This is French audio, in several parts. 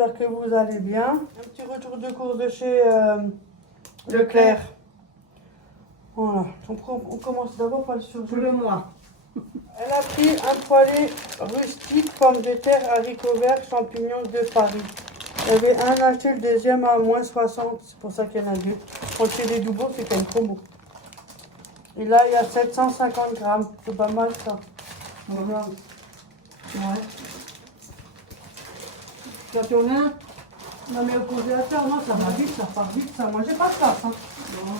j'espère que vous allez bien. Un petit retour de course de chez Leclerc. Voilà, on commence d'abord par le surgelé. Tout le mois. Elle a pris un poêlé rustique, pommes de terre, haricots verts, champignons de Paris. Il y avait un acheté, le deuxième à moins 60, c'est pour ça qu'il y en a deux. On fait des doublons, c'est qu'il y a une promo. Et là, il y a 750 grammes, c'est pas mal ça. Voilà. Ouais. Ça tourne un? Non mais au congélateur, non, ça va vite, ça part vite, ça. Moi, j'ai pas de place. Hein. Non.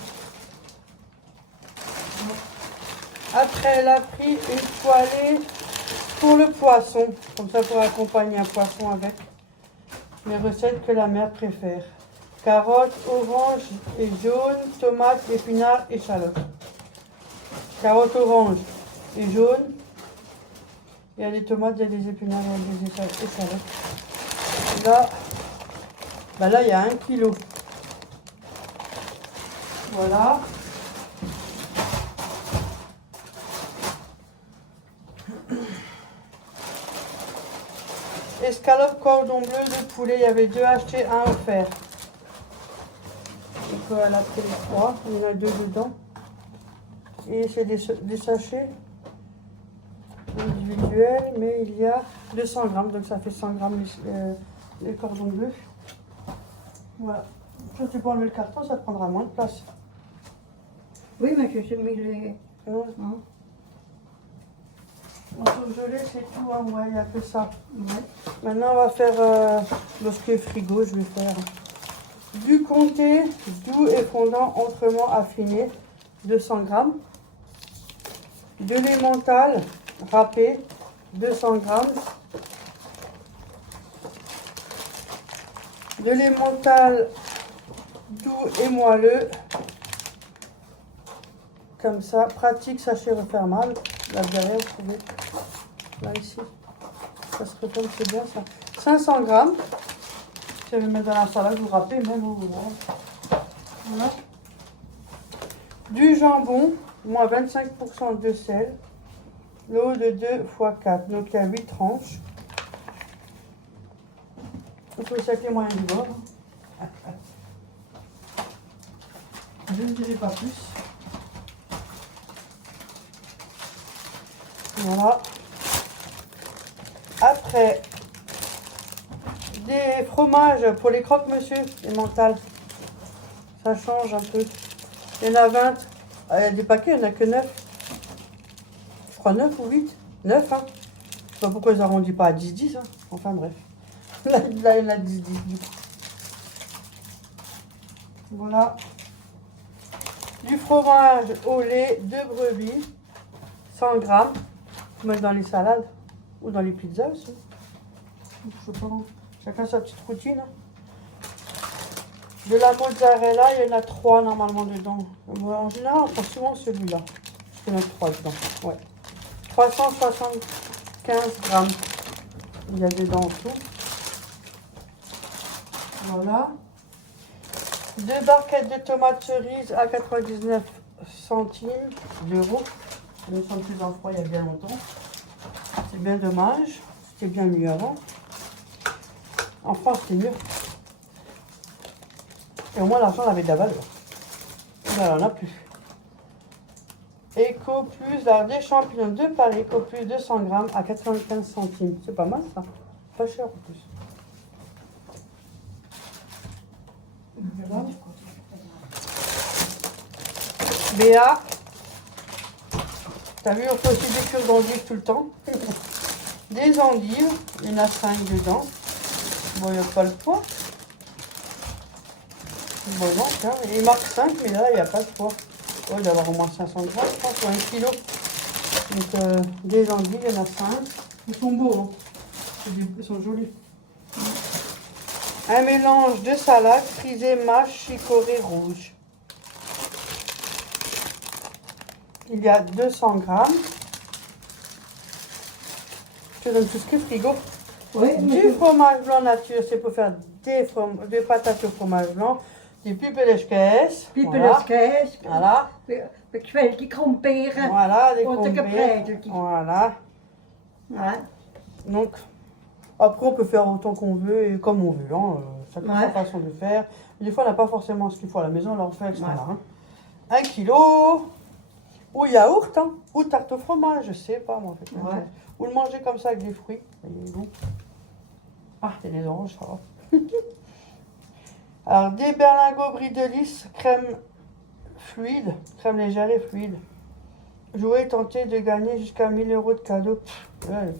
Après, elle a pris une poêlée pour le poisson, comme ça pour accompagner un poisson avec les recettes que la mère préfère. Carottes, orange et jaune, tomates, épinards, échalotes. Carottes orange et jaune. Il y a des tomates, il y a des épinards, il y a des échalotes. Là, là, il y a 1 kilo. Voilà. Escalope cordon bleu de poulet, il y avait 2 achetés, 1 offert. Donc elle a pris les 3, il y en a 2 dedans. Et c'est des sachets individuels, mais il y a 200 grammes, donc ça fait 100 grammes les cordons bleus. Voilà. Si tu peux enlever le carton, ça te prendra moins de place. Oui, mais je sais mis les... Non. Hein? En surgelé, c'est tout, hein. Ouais, il n'y a que ça. Ouais. Maintenant, on va faire dans ce qui est frigo, je vais faire du comté doux et fondant autrement affiné, 200 grammes. De l'emmental râpé, 200 grammes. De l'emmental doux et moelleux, comme ça, pratique, sachet refermable. Là derrière, vous trouvez, là ici, ça se referme, c'est bien ça. 500 grammes. Si vous mettre dans la salade, vous râpez même. Voilà. Du jambon, moins 25% de sel. L'eau de 2 x 4, donc il y a 8 tranches. Vous pouvez sac les moyens du bord. Je ne dirai pas plus. Voilà. Après, des fromages pour les croque-monsieur, les mentales. Ça change un peu. Il y en a 20. Il y a des paquets, il n'y en a que 9. Je crois 9 ou 8. 9, hein. Je sais pas pourquoi ils n'arrondissent pas à 10-10. Hein. Enfin bref. Là, il y en a 10-10 du coup. Voilà. Du fromage au lait de brebis. 100 grammes. Faut mettre dans les salades. Ou dans les pizzas aussi. Je sais pas. Chacun sa petite routine. Hein. De la mozzarella, il y en a 3 normalement dedans. En général, on prend souvent celui-là. Parce qu'il y en a 3 dedans. Ouais. 375 grammes. Il y a dedans en tout. Voilà. 2 barquettes de tomates cerises à 99 centimes d'euros. Je ne sens plus en froid il y a bien longtemps. C'est bien dommage. C'était bien mieux avant. En France, c'était mieux. Et au moins, l'argent avait de la valeur. Là, on n'en a plus. Eco Plus, alors des champignons de Paris, Eco Plus 200 grammes à 95 centimes. C'est pas mal ça. Pas cher en plus. Voilà. Béa. T'as vu, on fait aussi des cures d'endives tout le temps. Des endives, il y en a 5 dedans. Bon, il n'y a pas le poids. Bon, non, tiens, il marque 5, mais là, il n'y a pas de poids. Oh, il doit y avoir au moins 500 grammes, je pense, ou 1 kilo. Donc, des endives, il y en a 5. Ils sont beaux, hein. Ils sont jolis. Un mélange de salade, frisée, mâche, chicorée rouge. Il y a 200 grammes. Je te donne tout ce qui est frigo. Oui, Du fromage blanc nature, c'est pour faire des patates au fromage blanc. Die pieperleskees. Pieperleskees. Voilà. Bekvelkie kromperen. Voilà, des Want ik heb kromperen. breidelijk. Voilà. Ja. Donc, Après, on peut faire autant qu'on veut et comme on veut. Hein. Chacun sa Ouais. façon de faire. Des fois, on n'a pas forcément ce qu'il faut à la maison, alors on fait avec ce qu'on Ouais. a. Hein. 1 kilo. Ou yaourt, hein. Ou tarte au fromage, je sais pas, moi. Faites Ouais. Ou le manger comme ça avec des fruits. Et bon. Ah, il y a des oranges, ça va. Alors, des berlingots bris de lisse, crème fluide, crème légère et fluide. Jouer, tenter de gagner jusqu'à 1 000 € de cadeaux. Pff, ouais,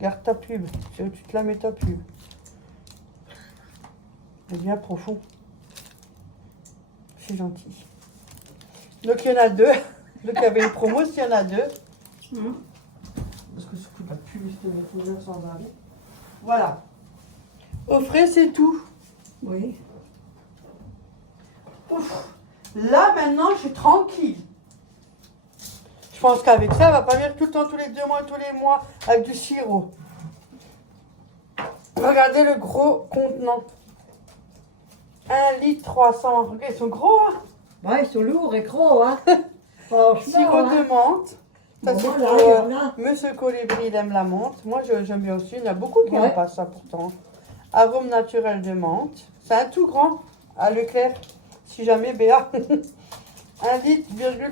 garde ta pub, tu te la mets ta pub. C'est bien profond. C'est gentil. Donc il y en a 2. Donc il y avait une promo, s'il y en a 2. Hum. Parce que c'est la pub, c'est de mettre sans arrêt. Voilà. Au frais, c'est tout. Oui. Ouf. Là, maintenant, je suis tranquille. Je pense qu'avec ça, elle va pas venir tout le temps, tous les 2 mois, tous les mois, avec du sirop. Regardez le gros contenant. 1 litre 300. Regardez, ils sont gros, hein. Ouais, ils sont lourds et gros, hein. Franchement, Sirop hein. de menthe. Ça, Bon, c'est là, pour il y en a. Monsieur Colibri, il aime la menthe. Moi, j'aime bien aussi. Il y en a beaucoup qui Ouais. n'aiment pas ça, pourtant. Arôme naturel de menthe. C'est un tout grand à Leclerc. Si jamais, Béa. 1 litre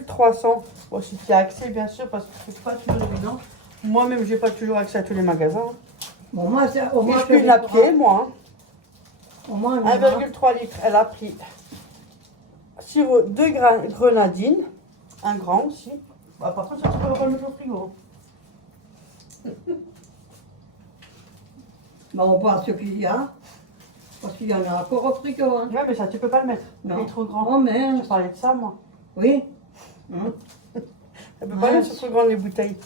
300. Bon, si tu as accès, bien sûr, parce que c'est pas toujours évident. Moi-même, j'ai pas toujours accès à tous les magasins. Bon, moi, c'est au Et moins. je cuisine à pied, moi. Au moins, 1,3 litre. Elle a pris sirop de grenadine. 1 grand aussi. Bah, par contre, ça, tu peux le remettre au frigo. Bon, on voit ce qu'il y a. Parce qu'il y en a encore au frigo, hein. Ouais, mais ça, tu peux pas le mettre. Non. Il est trop grand. Oh, merde. Je parlais de ça, moi. Oui. Hum. Elle peut pas mettre sur trop grand les bouteilles.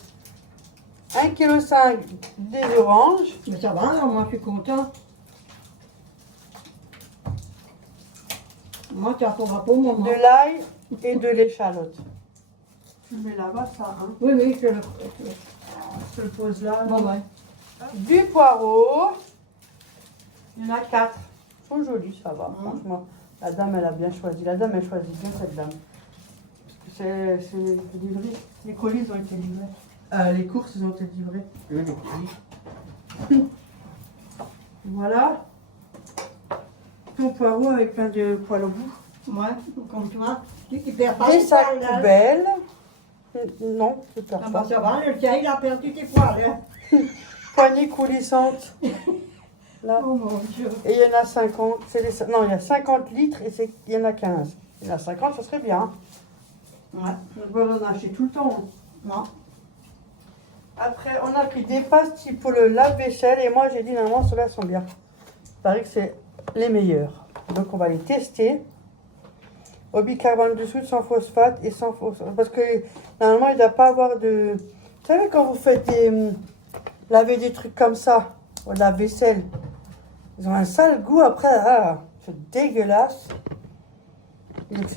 1,5 kg des oranges. Mais ça va, là, moi, je suis content. Moi, tu as pour rapport, maman. De l'ail et de l'échalote. Tu le mets là-bas, ça, hein. Oui, oui, je le. Je le pose là. Bon, ouais. Du poireau. Il y en a 4. Ils sont jolis, ça va, franchement. La dame, elle a bien choisi. La dame, elle choisit bien cette dame. C'est livré. Les colis ont été livrés. Les courses, ils ont été livrées. Les colis. Voilà. Ton poireau avec plein de poils au bout. Ouais, comme toi. Tu perds pas Des tes sacs poils, hein. poubelles. Non, je ne perds Ah bah pas. ça va, le tien, il a perdu tes poils, hein. Poignée coulissante. Là. Oh mon Dieu. Et il y en a 50. Non, il y a 50 litres et il y en a 15. Il y en a 50, ça serait bien. Ouais. On va en acheter tout le temps. Hein. Non. Après, on a pris des pastilles pour le lave-vaisselle et moi j'ai dit normalement ceux-là sont bien. Il paraît que c'est les meilleurs. Donc on va les tester. Au bicarbonate de soude sans phosphate et sans phosphate. Parce que normalement il ne doit pas avoir de... Vous savez quand vous faites laver des trucs comme ça, au lave-vaisselle, ils ont un sale goût après. Ah, c'est dégueulasse. Donc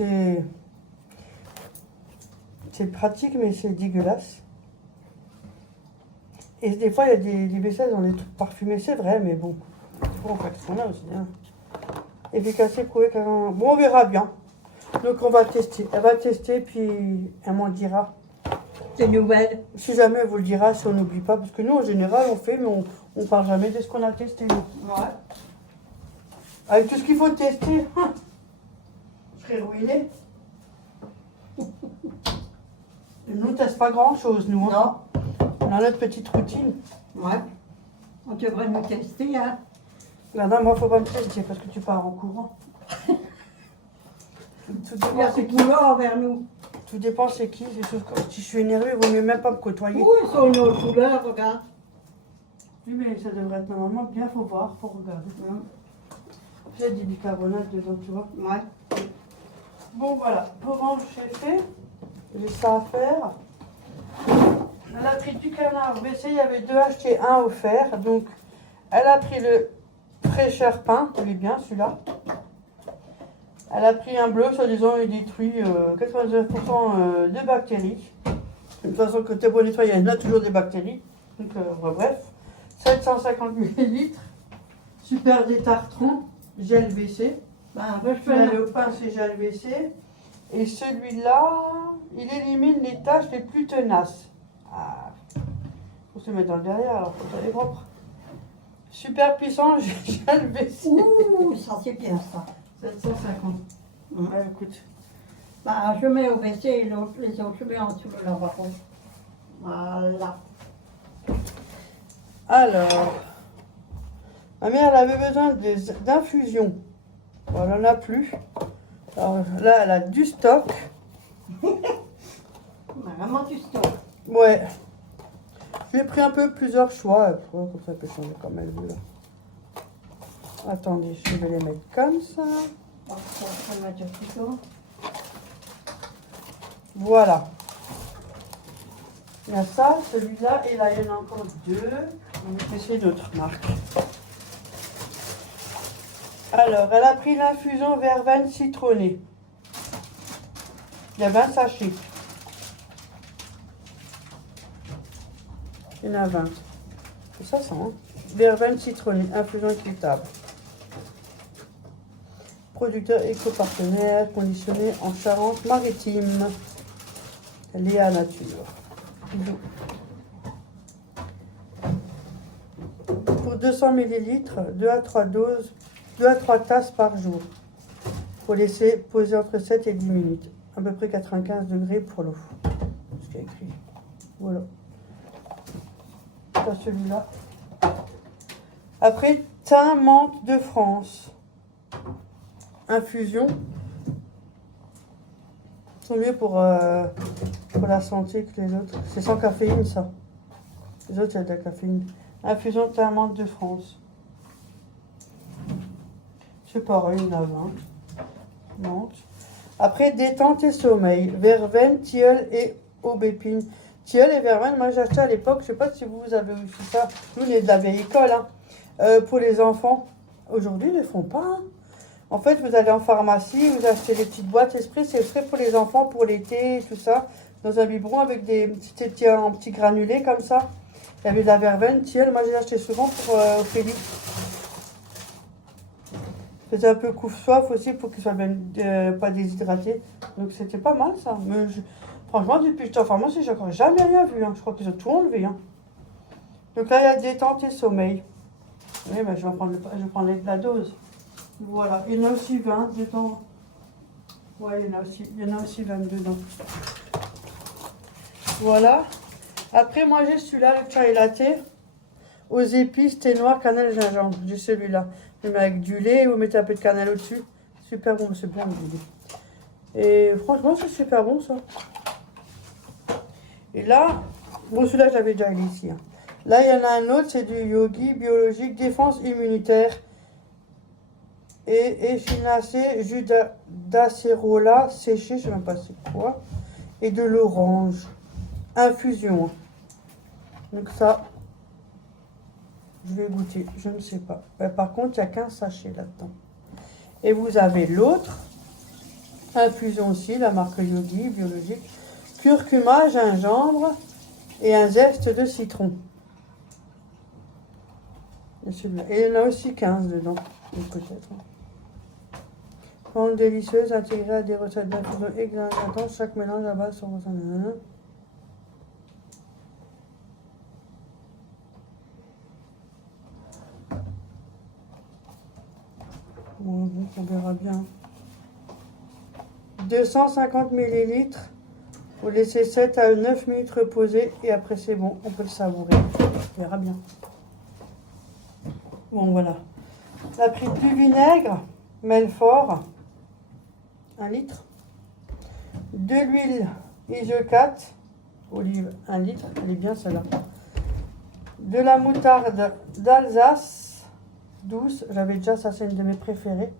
c'est pratique mais c'est dégueulasse. Et des fois, il y a des vaisselles dans des trucs parfumés, c'est vrai, mais bon. On fait ce qu'on a aussi. Hein. Efficacité prouvée. Bon, on verra bien. Donc, on va tester. Elle va tester, puis elle m'en dira. C'est nouvelle. Si jamais elle vous le dira, si on n'oublie pas. Parce que nous, en général, on fait, mais on ne parle jamais de ce qu'on a testé. Nous. Ouais. Avec tout ce qu'il faut tester, hein, je serais ruinée. Nous, on ne teste pas grand-chose, nous. Hein. Non. On a notre petite routine. Ouais. On devrait nous tester, hein. Là, non, moi, il ne faut pas me tester parce que tu pars en courant. Tout Il y a dépend, ce boulot envers nous. tout dépend c'est qui. Si je suis énervée, il vaut mieux même pas me côtoyer. Oui, ils sont nos couleurs, regarde. Oui, mais ça devrait être normalement bien, faut voir, faut regarder. Hum. J'ai du bicarbonate dedans, tu vois. Ouais. Bon, voilà. Orange, c'est fait. J'ai ça à faire. Elle a pris du canard WC, il y avait 2 achetés, 1 offert. Donc, elle a pris le fraîcheur pain, il est bien celui-là. Elle a pris un bleu, soi-disant, il détruit 99% de bactéries. De toute façon, côté bon nettoyage, il y en a toujours des bactéries. Donc, bref. 750 ml. Super détartrant, gel WC. Ben, un peu, je Puis là, fais. le pain, c'est gel WC. Et celui-là, il élimine les taches les plus tenaces. Ah, faut se mettre dans le derrière, alors faut que ça soit propre. Super puissant, j'ai le WC. Ouh, ça c'est bien ça. 750. Hum. Ouais, écoute. Bah, je mets au WC et les autres, je mets en dessous le lavabo. Voilà. Alors, ma mère elle avait besoin d'infusion. Bon, elle n'en a plus. Alors là, elle a du stock. Vraiment du stock. Ouais. J'ai pris un peu plusieurs choix. Comme ça, elle peut changer comme elle veut. Là. Attendez, je vais les mettre comme ça. Donc, on va mettre au frigo. Voilà. Il y a ça, celui-là, et là, il y en a encore deux. On va essayer d'autres marques. Alors, elle a pris l'infusion verveine citronnée. Il y a 20 sachets. Il y en a 20. C'est ça, hein? Verveine citronnée, infusion équitable. Producteur éco-partenaire, conditionné en Charente-Maritime. Léa Nature. Pour 200 ml, 2 à 3 doses, 2 à 3 tasses par jour. Il faut laisser poser entre 7 et 10 minutes. À peu près 95 degrés pour l'eau. C'est ce qu'il y a écrit. Voilà. Ça, celui-là. Après, thym menthe de France. Infusion. C'est mieux pour la santé que les autres. C'est sans caféine, ça. Les autres, il y a de la caféine. Infusion thym menthe de France. C'est pareil, il y en a 20. Menthe. Après, détente et sommeil. Verveine, tilleul et aubépine. Tilleul et verveine, moi j'ai acheté à l'époque, je sais pas si vous avez aussi ça. Nous, on est de la vieille école, hein. Pour les enfants. Aujourd'hui, ils ne les font pas, hein. En fait, vous allez en pharmacie, vous achetez des petites boîtes esprit, c'est frais pour les enfants, pour l'été, tout ça, dans un biberon avec des petits granulés comme ça. Il y avait de la verveine, tilleul, moi j'ai acheté souvent pour Ophélie. Faisait un peu couvre-soif aussi pour qu'il soit bien, pas déshydraté. Donc c'était pas mal ça. Mais franchement, depuis que j'étais en pharmacie, j'ai encore jamais rien vu, hein. Je crois qu'ils ont tout enlevé, hein. Donc là, il y a détente et sommeil. Oui, ben, je vais prendre la dose. Voilà, il y en a aussi 20 dedans. Ouais, il y en a aussi 20 dedans. Voilà. Après, moi, j'ai celui-là, le chai latte. Aux épices, thé noir, cannelle, gingembre. J'ai celui-là. Je mets avec du lait, vous mettez un peu de cannelle au-dessus. Super bon, c'est bien du lait. Et franchement, c'est super bon, ça. Et là, bon, celui-là, je l'avais déjà ici, hein. Là, il y en a un autre, c'est du yogi biologique, défense immunitaire. Et échinacée, jus d'acérola séché, je ne sais même pas c'est quoi. Et de l'orange. Infusion. Donc ça, je vais goûter, je ne sais pas. Mais par contre, il n'y a qu'un sachet là-dedans. Et vous avez l'autre. Infusion aussi, la marque Yogi, biologique. Curcuma, gingembre et un zeste de citron. Et il y en a aussi 15 dedans, peut-être. Plantes délicieuses intégrées à des recettes d'infusion exaltantes. Chaque mélange à base sur son. Bon, on verra bien. 250 ml. Vous laissez 7 à 9 minutes reposer et après c'est bon, on peut le savourer. On verra bien. Bon, voilà. On a pris du vinaigre, Melfort, 1 litre. De l'huile Isocate, olive, 1 litre. Elle est bien celle-là. De la moutarde d'Alsace, douce. J'avais déjà ça, c'est une de mes préférées.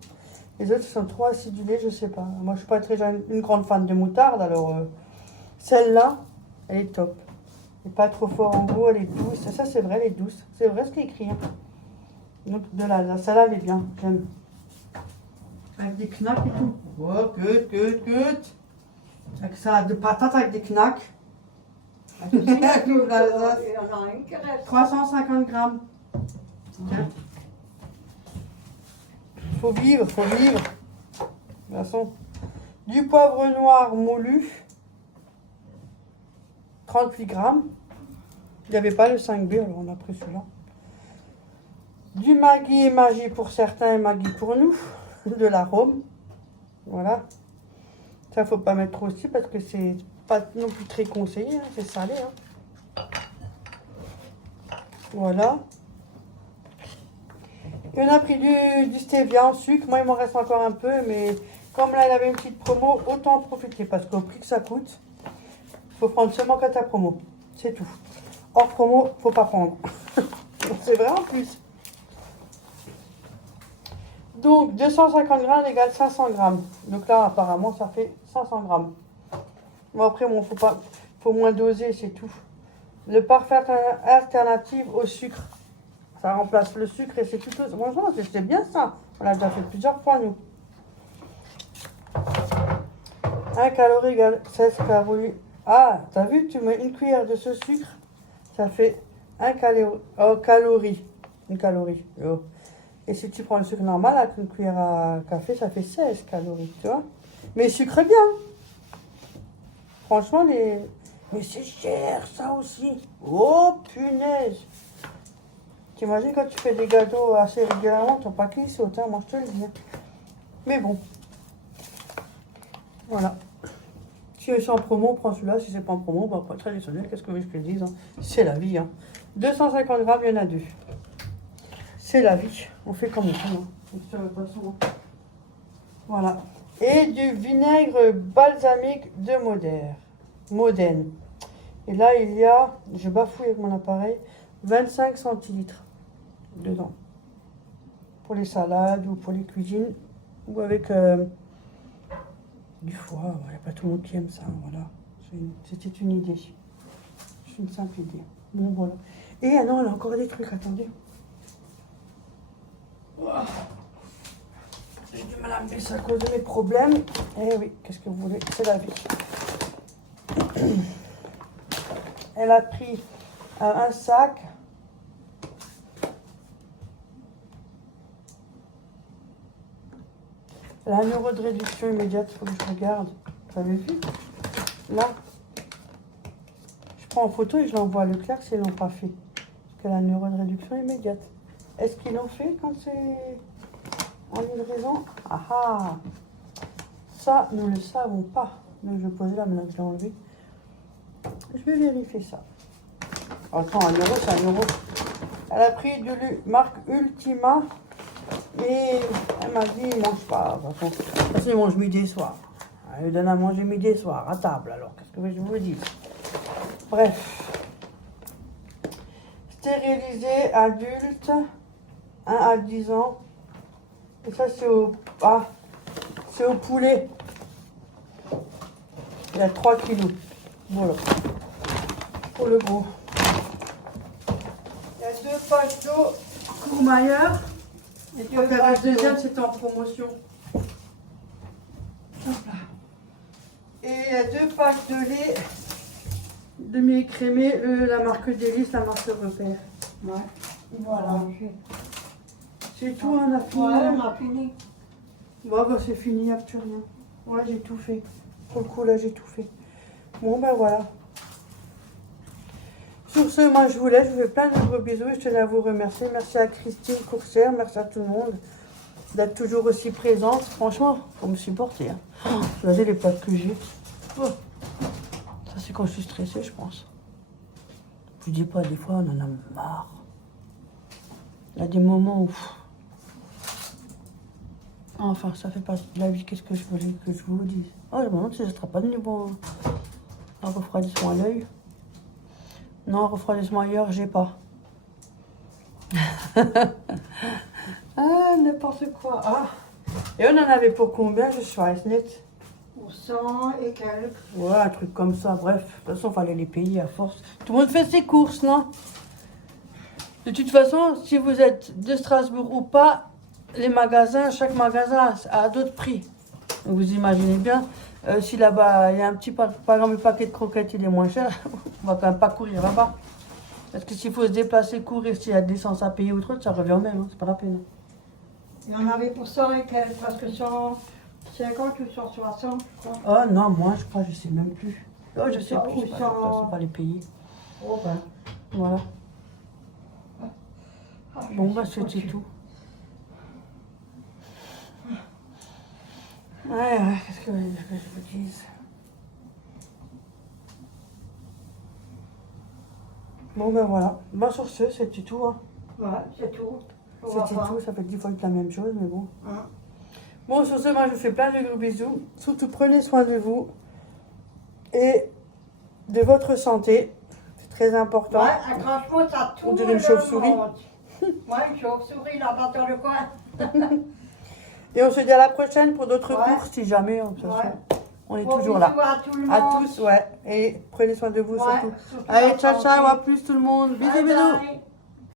Les autres sont trop acidulés, je sais pas. Moi, je suis pas une grande fan de moutarde, alors celle-là, elle est top. Elle n'est pas trop fort en goût, elle est douce. Ça, c'est vrai, elle est douce. C'est vrai ce qui est écrit, hein. Donc, de là, celle-là, elle est bien, j'aime. Avec des knacks et tout. Oh, good. Avec ça, de patates avec des knacks. Il y en a un qui reste. 350 grammes. Tiens. Faut vivre. De toute façon. Du poivre noir moulu. 38 grammes. Il n'y avait pas le 5B, alors on a pris celui-là. Du Maggi et Maggi pour certains et Maggi pour nous. De l'arôme. Voilà. Ça, faut pas mettre trop aussi parce que c'est pas non plus très conseillé. Hein, c'est salé. Hein. Voilà. Et on a pris du stevia en sucre. Moi, il m'en reste encore un peu. Mais comme là, il avait une petite promo, autant en profiter. Parce qu'au prix que ça coûte, il faut prendre seulement quand t'as promo. C'est tout. Hors promo, faut pas prendre. C'est vrai en plus. Donc 250 grammes égale 500 grammes. Donc là, apparemment, ça fait 500 grammes. Bon, après, bon, faut moins doser, c'est tout. Le parfait alternative au sucre. Ça remplace le sucre et c'est tout. Bonjour, c'est bien ça. On l'a déjà fait plusieurs fois, nous. 1 calorie égale 16 calories. Ah, t'as vu, tu mets une cuillère de ce sucre, ça fait 1 calorie. Une calorie. Oh. Et si tu prends le sucre normal avec une cuillère à café, ça fait 16 calories, tu vois. Mais sucre bien. Franchement, les... Mais c'est cher, ça aussi. Oh, punaise. T'imagines quand tu fais des gâteaux assez régulièrement, ton paquet il saute, hein, moi je te le dis. Mais bon. Voilà. Si c'est en promo, prends celui-là. Si c'est pas en promo, bah, pas traditionnel. Qu'est-ce que je te dise, hein. C'est la vie. Hein. 250 grammes, il y en a deux. C'est la vie. On fait comme on peut. Hein. De toute façon, hein. Voilà. Et du vinaigre balsamique de Modène. Et là, il y a, je bafouille avec mon appareil, 25 centilitres dedans. Pour les salades ou pour les cuisines. Ou avec du foie. Il n'y a pas tout le monde qui aime ça. Voilà. C'était une idée. C'est une simple idée. Bon, voilà. Et ah non, elle a encore des trucs, attendez. J'ai du mal à me baisser à cause de mes problèmes. Eh oui, qu'est-ce que vous voulez? C'est la vie. Elle a pris un sac. Elle a un euro de réduction immédiate, il faut que je regarde. Vous avez vu? Là. Je prends en photo et je l'envoie à Leclerc s'ils ne l'ont pas fait. Parce qu'elle a un euro de réduction immédiate. Est-ce qu'ils l'ont fait quand c'est en livraison? Ah ah! Ça, nous ne le savons pas. Donc je vais poser là maintenant que je l'ai enlevé. Je vais vérifier ça. Attends, un euro, c'est un euro. Elle a pris de marque Ultima. Et elle m'a dit, il ne mange pas. De toute façon, il mange midi et soir. Elle lui donne à manger midi et soir, à table. Alors, qu'est-ce que je vous dis? Bref. Stérilisé adulte, 1 à 10 ans. Et ça, c'est c'est au poulet. Il y a 3 kilos. Voilà. Pour le gros. Il y a 2 packs d'eau Courmayeur. Et le deuxième, c'était en promotion. Et il y a 2 packs de lait demi-écrémé, la marque Délice, la marque Repère. Ouais. Voilà. C'est tout, on a fini. Ouais, on a fini. Bon, bah, c'est fini, il n'y a plus rien. Ouais, j'ai tout fait. Pour le coup, là, j'ai tout fait. Bon, ben voilà. Sur ce, moi, je vous laisse. Je vous fais plein de gros bisous. Je tenais à vous remercier. Merci à Christine Coursière. Merci à tout le monde d'être toujours aussi présente. Franchement, faut me supporter. Hein. Regardez les pattes que j'ai. Oh. Ça, c'est quand je suis stressée, je pense. Je dis pas, des fois, on en a marre. Il y a des moments où... Enfin, ça fait partie de la vie. Qu'est-ce que je voulais que je vous dise? Oh, je me demande si ça ne sera pas de nouveau un refroidissement à l'œil. Non, un refroidissement ailleurs, j'ai pas. Ah, n'importe quoi. Ah. Et on en avait pour combien, je suis net? Pour 100 et quelques. Ouais, un truc comme ça. Bref, de toute façon, il fallait les payer à force. Tout le monde fait ses courses, non? De toute façon, si vous êtes de Strasbourg ou pas, les magasins, chaque magasin a d'autres prix. Donc vous imaginez bien, si là-bas, il y a un petit, par exemple, le paquet de croquettes, il est moins cher, on va quand même pas courir là-bas. Parce que s'il faut se déplacer, courir, s'il y a de l'essence à payer ou autre, ça revient au même, hein, c'est pas la peine. Il y en avait pour 100 et quelques, presque 150 ou 160, je crois. Oh non, moi, je crois, je sais même plus. Oh, je sais plus, je sais pas les payer. Oh ben. Voilà. Bon, bah c'était tout. Ouais, qu'est-ce que je vous dise? Bon, ben voilà. Bah sur ce, c'était tout. Hein. Ouais, c'est tout. C'était tout, ça fait 10 fois la même chose, mais bon. Hein. Bon, sur ce, moi je vous fais plein de gros bisous. Surtout, prenez soin de vous et de votre santé. C'est très important. Ouais, franchement, ça tout On dirait une chauve-souris. Ouais, une chauve-souris là-bas dans le coin. Et on se dit à la prochaine pour d'autres Ouais. courses, si jamais. De toute façon, Ouais. on est Bon, toujours bisous là. à tout le À monde. tous, ouais. Et prenez soin de vous Ouais, surtout. surtout Allez, la ciao, santé. ciao, à plus tout le monde. Bisous, Bye bisous. bye.